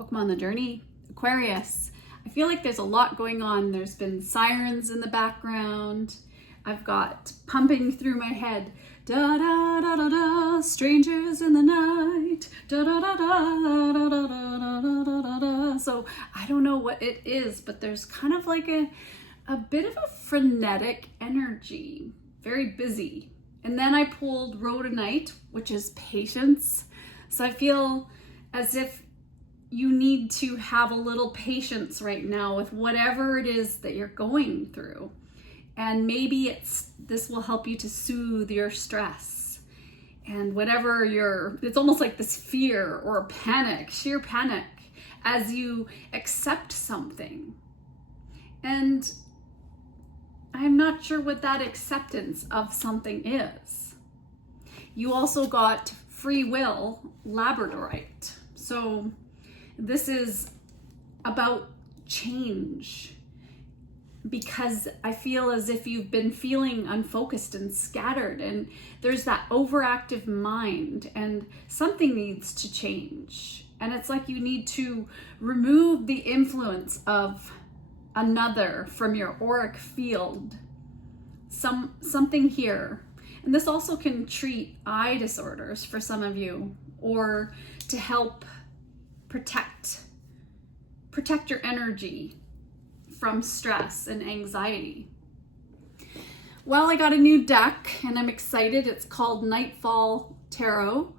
Welcome on the journey, Aquarius. I feel like there's a lot going on. There's been sirens in the background. I've got pumping through my head. Da da da da da, strangers in the night. Da da da da da da da da da da. So I don't know what it is, but there's kind of like a bit of a frenetic energy, very busy. And then I pulled rhodonite, which is patience. So I feel as if you need to have a little patience right now with whatever it is that you're going through. And maybe this will help you to soothe your stress. And whatever it's almost like this fear or panic, sheer panic, as you accept something. And I'm not sure what that acceptance of something is. You also got free will, labradorite. So this is about change, because I feel as if you've been feeling unfocused and scattered, and there's that overactive mind, and something needs to change. And it's like you need to remove the influence of another from your auric field. Something here. And this also can treat eye disorders for some of you, or to help protect your energy from stress and anxiety. Well, I got a new deck and I'm excited. It's called Nightfall Tarot,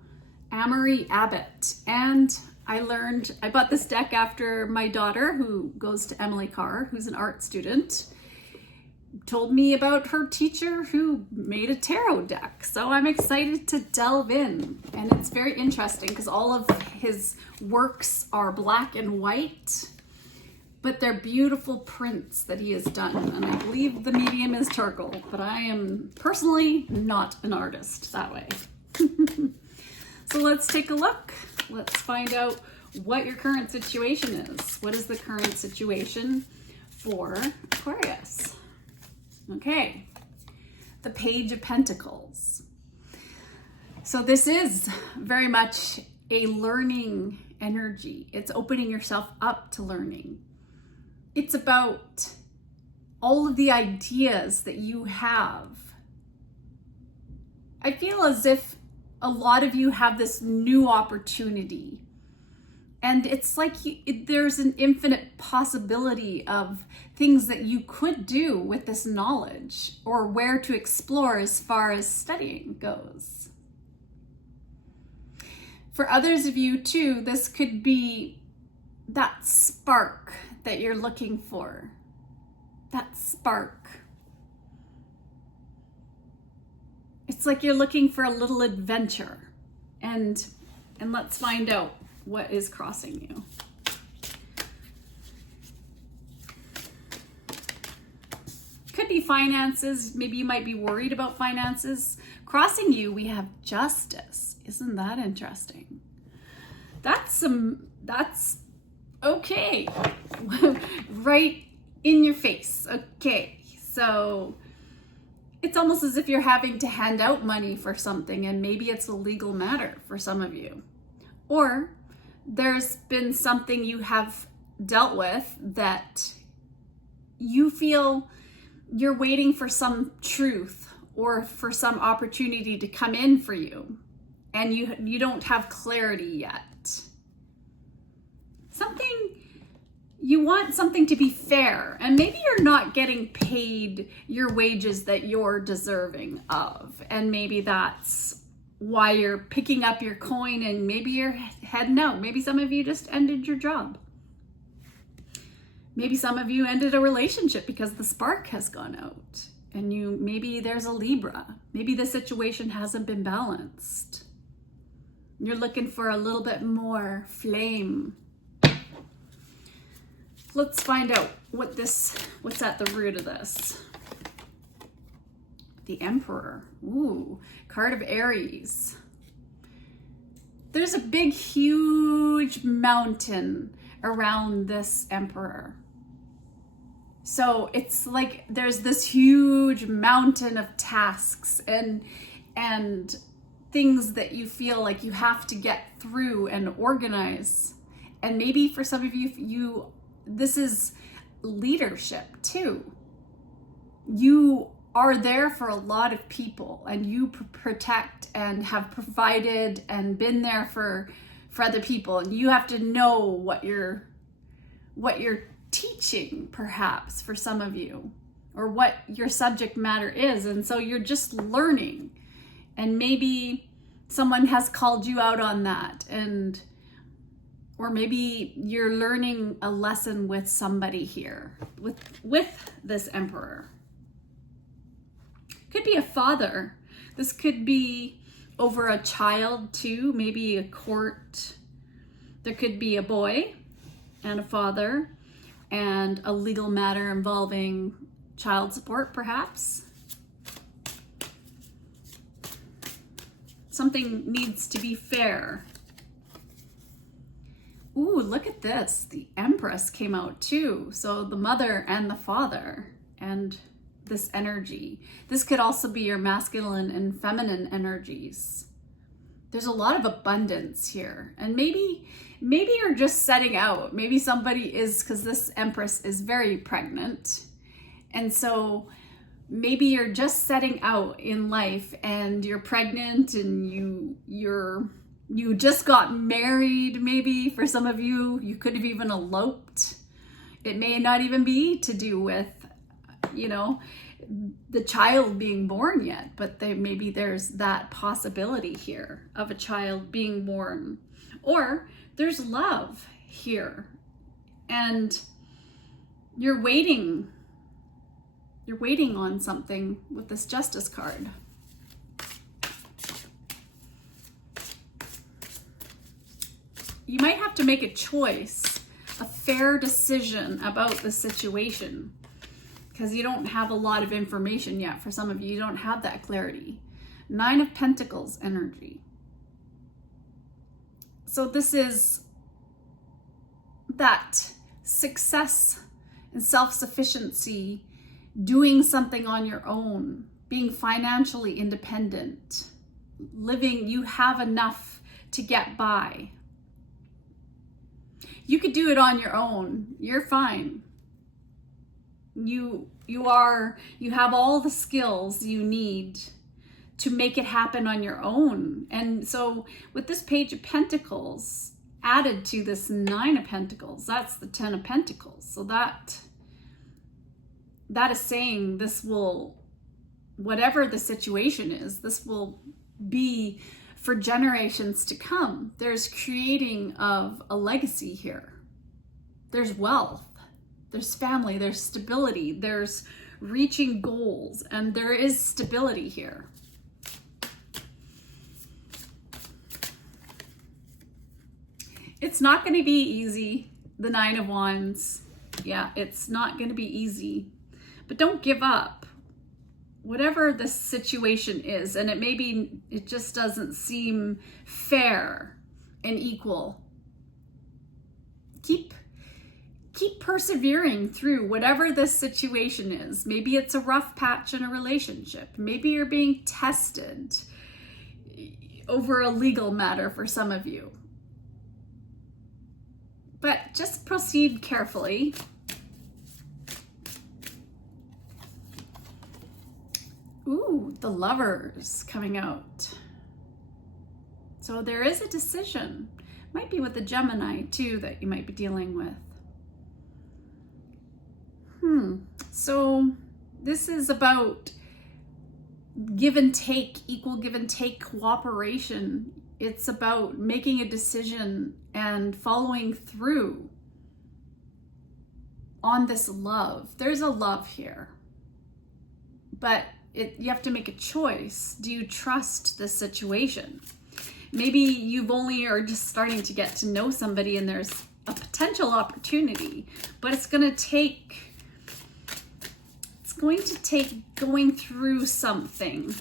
Amory Abbott. And I bought this deck after my daughter, who goes to Emily Carr, who's an art student, told me about her teacher who made a tarot deck. So I'm excited to delve in. And it's very interesting because all of his works are black and white, but they're beautiful prints that he has done. And I believe the medium is charcoal, but I am personally not an artist that way. So let's take a look. Let's find out what your current situation is. What is the current situation for Aquarius? Okay, the Page of Pentacles. So this is very much a learning energy. It's opening yourself up to learning. It's about all of the ideas that you have. I feel as if a lot of you have this new opportunity. And it's like there's an infinite possibility of things that you could do with this knowledge, or where to explore as far as studying goes. For others of you too, this could be that spark that you're looking for. That spark. It's like you're looking for a little adventure. And let's find out what is crossing you. Could be finances. Maybe you might be worried about finances. Crossing you, we have justice. Isn't that interesting? That's okay. Right in your face. Okay. So it's almost as if you're having to hand out money for something, and maybe it's a legal matter for some of you. Or there's been something you have dealt with that you feel you're waiting for some truth or for some opportunity to come in for you, and you don't have clarity yet. You want something to be fair, and maybe you're not getting paid your wages that you're deserving of, and maybe that's why you're picking up your coin, and maybe you're heading out. Maybe some of you just ended your job. Maybe some of you ended a relationship because the spark has gone out, and maybe there's a Libra. Maybe the situation hasn't been balanced. You're looking for a little bit more flame. Let's find out what's at the root of this. The Emperor. Ooh, card of Aries. There's a big, huge mountain around this Emperor. So it's like there's this huge mountain of tasks and things that you feel like you have to get through and organize. And maybe for some of you, this is leadership too. You are there for a lot of people, and you protect and have provided and been there for other people. And you have to know what you're teaching, perhaps, for some of you, or what your subject matter is. And so you're just learning. And maybe someone has called you out on that, or maybe you're learning a lesson with somebody here, with this Emperor. Could be a father. This could be over a child too, maybe a court. There could be a boy and a father, and a legal matter involving child support, perhaps. Something needs to be fair. Ooh, look at this. The Empress came out too. So the mother and the father, and this energy. This could also be your masculine and feminine energies. There's a lot of abundance here. And maybe you're just setting out. Maybe somebody is, because this Empress is very pregnant. And so maybe you're just setting out in life, and you're pregnant, and you just got married. Maybe for some of you, you could have even eloped. It may not even be to do with, the child being born yet, but maybe there's that possibility here of a child being born. Or there's love here, and you're waiting on something with this Justice card. You might have to make a choice, a fair decision about the situation, because you don't have a lot of information yet. For some of you, you don't have that clarity. 9 of Pentacles energy. So this is that success and self-sufficiency, doing something on your own, being financially independent, living, you have enough to get by. You could do it on your own. You're fine. You have all the skills you need to make it happen on your own. And so with this Page of Pentacles added to this 9 of Pentacles, that's the 10 of Pentacles. So that is saying this will, whatever the situation is, this will be for generations to come. There's creating of a legacy here. There's wealth, there's family, there's stability, there's reaching goals, and there is stability here. It's not going to be easy, the 9 of Wands. Yeah, it's not going to be easy, but don't give up. Whatever the situation is, and it just doesn't seem fair and equal. Keep persevering through whatever this situation is. Maybe it's a rough patch in a relationship. Maybe you're being tested over a legal matter for some of you. But just proceed carefully. Ooh, the Lovers coming out. So there is a decision. Might be with the Gemini too that you might be dealing with. So this is about give and take, equal give and take, cooperation. It's about making a decision and following through on this love. There's a love here, but you have to make a choice. Do you trust this situation? Maybe you've only are just starting to get to know somebody, and there's a potential opportunity, but it's going to take going through something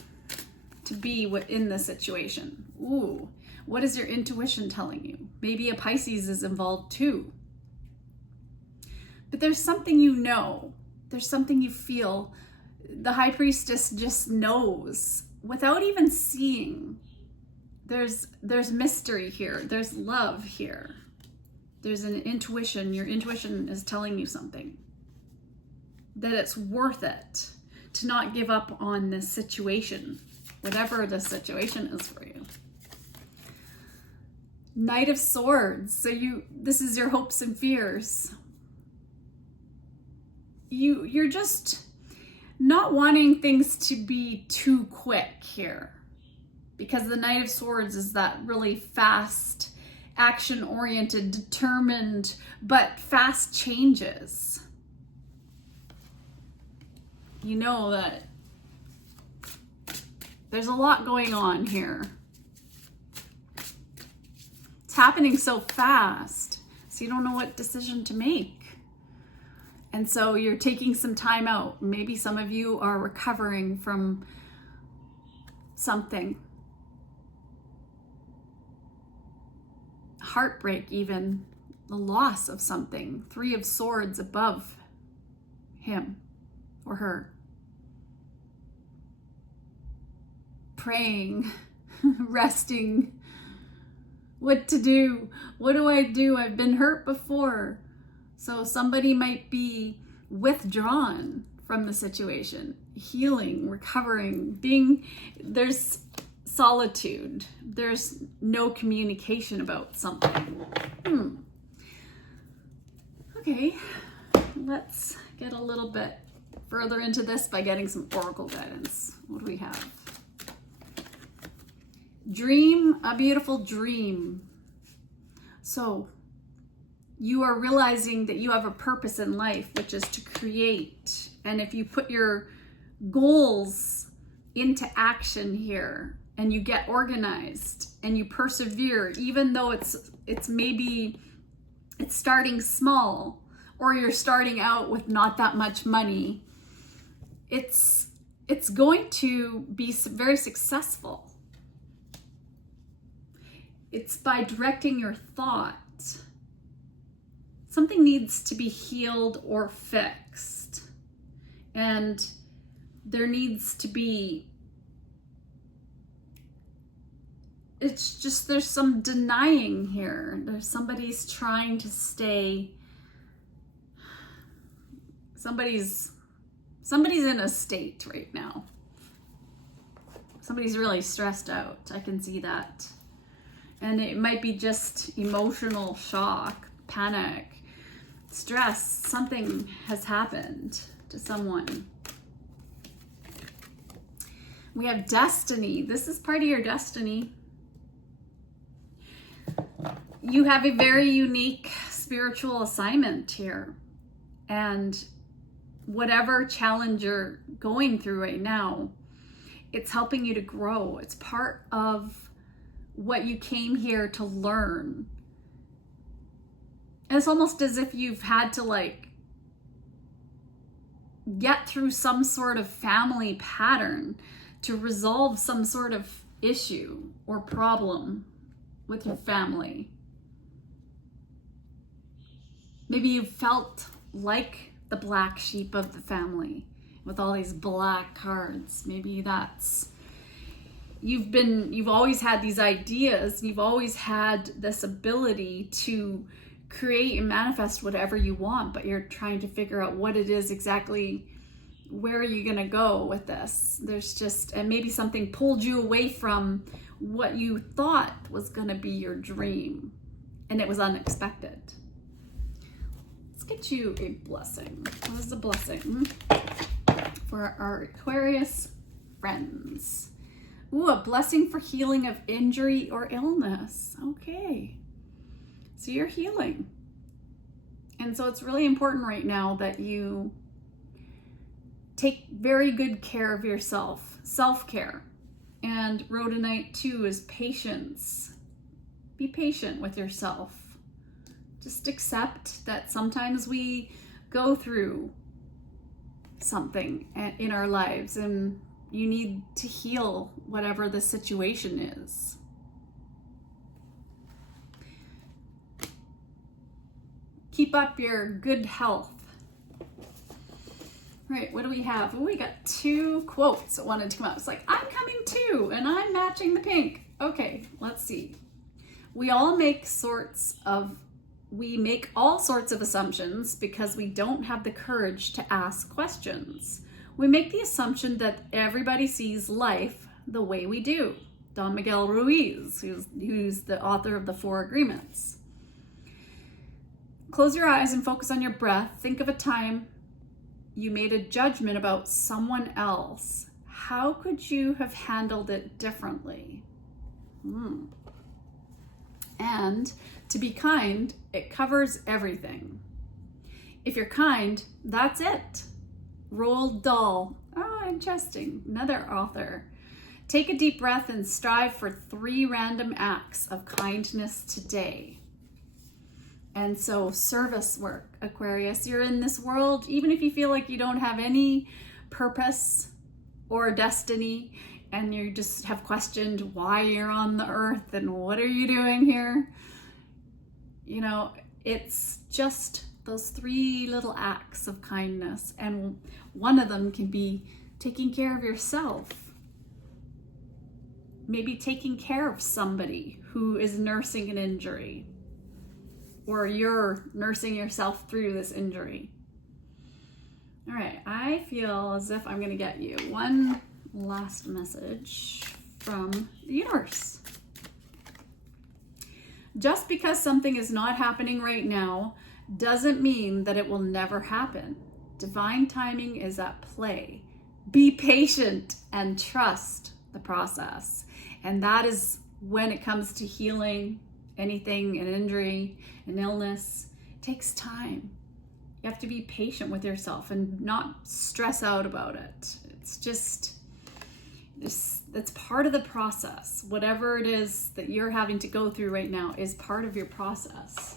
to be in the situation. Ooh, what is your intuition telling you? Maybe a Pisces is involved too. But there's something you know. There's something you feel. The High Priestess just knows without even seeing. There's mystery here. There's love here. There's an intuition. Your intuition is telling you something. That it's worth it to not give up on this situation, whatever the situation is for you. Knight of Swords. So this is your hopes and fears. You're just not wanting things to be too quick here, because the Knight of Swords is that really fast, action-oriented, determined, but fast changes. You know that there's a lot going on here. It's happening so fast, so you don't know what decision to make. And so you're taking some time out. Maybe some of you are recovering from something. Heartbreak even, the loss of something. 3 of Swords above him or her. Praying, resting, what to do. What do I do? I've been hurt before. So somebody might be withdrawn from the situation, healing, recovering, there's solitude. There's no communication about something. Okay, let's get a little bit further into this by getting some oracle guidance. What do we have? Dream a beautiful dream. So you are realizing that you have a purpose in life, which is to create. And if you put your goals into action here and you get organized and you persevere, even though it's starting small, or you're starting out with not that much money, it's going to be very successful. It's by directing your thought. Something needs to be healed or fixed. And there needs to be, it's just, there's some denying here. Somebody's trying to stay, somebody's in a state right now. Somebody's really stressed out. I can see that. And it might be just emotional shock, panic, stress. Something has happened to someone. We have destiny. This is part of your destiny. You have a very unique spiritual assignment here. And whatever challenge you're going through right now, it's helping you to grow. It's part of what you came here to learn. And it's almost as if you've had to get through some sort of family pattern to resolve some sort of issue or problem with your family. Maybe you felt like the black sheep of the family with all these black cards. Maybe that's, you've always had these ideas, you've always had this ability to create and manifest whatever you want, but you're trying to figure out what it is exactly. Where are you gonna go with this? And maybe something pulled you away from what you thought was gonna be your dream, and it was unexpected. Let's get you a blessing. What is the blessing for our Aquarius friends? Ooh, a blessing for healing of injury or illness. Okay, so you're healing. And so it's really important right now that you take very good care of yourself, self-care. And Rhodonite 2 is patience. Be patient with yourself. Just accept that sometimes we go through something in our lives and you need to heal whatever the situation is. Keep up your good health. Right, what do we have? Oh, we got 2 quotes that wanted to come out. It's like, I'm coming too, and I'm matching the pink. Okay, let's see. We all make sorts of we make all sorts of assumptions because we don't have the courage to ask questions. We make the assumption that everybody sees life the way we do. Don Miguel Ruiz, who's the author of the 4 Agreements. Close your eyes and focus on your breath. Think of a time you made a judgment about someone else. How could you have handled it differently? And to be kind, it covers everything. If you're kind, that's it. Roald Dahl. Oh, interesting. Another author. Take a deep breath and strive for 3 random acts of kindness today. And so service work, Aquarius, you're in this world, even if you feel like you don't have any purpose or destiny, and you just have questioned why you're on the earth and what are you doing here? You know, it's just those 3 little acts of kindness. And one of them can be taking care of yourself. Maybe taking care of somebody who is nursing an injury, or you're nursing yourself through this injury. All right, I feel as if I'm going to get you one last message from the universe. Just because something is not happening right now doesn't mean that it will never happen. Divine timing is at play. Be patient and trust the process. And that is when it comes to healing anything, an injury, an illness, it takes time. You have to be patient with yourself and not stress out about it. It's just, that's part of the process. Whatever it is that you're having to go through right now is part of your process.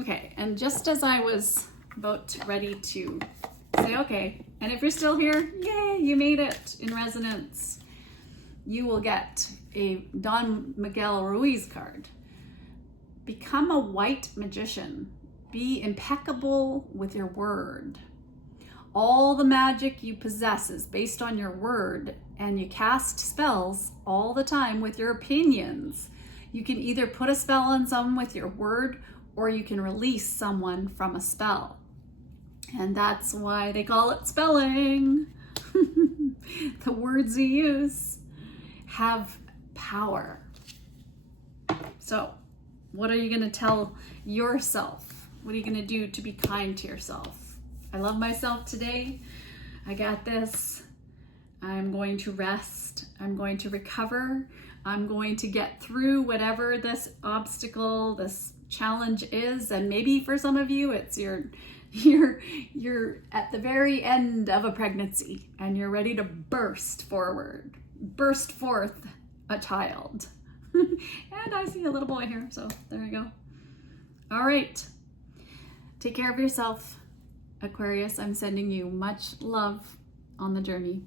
Okay, and just as I was about ready to say, okay, and if you're still here, yay, you made it in resonance, you will get a Don Miguel Ruiz card. Become a white magician. Be impeccable with your word. All the magic you possess is based on your word, and you cast spells all the time with your opinions. You can either put a spell on someone with your word, or you can release someone from a spell. And that's why they call it spelling. The words we use have power. So, what are you going to tell yourself? What are you going to do to be kind to yourself? I love myself today. I got this. I'm going to rest. I'm going to recover. I'm going to get through whatever this obstacle, this challenge is. And maybe for some of you, it's you're at the very end of a pregnancy and you're ready to burst forth a child. And I see a little boy here, so there you go. All right. Take care of yourself, Aquarius. I'm sending you much love on the journey.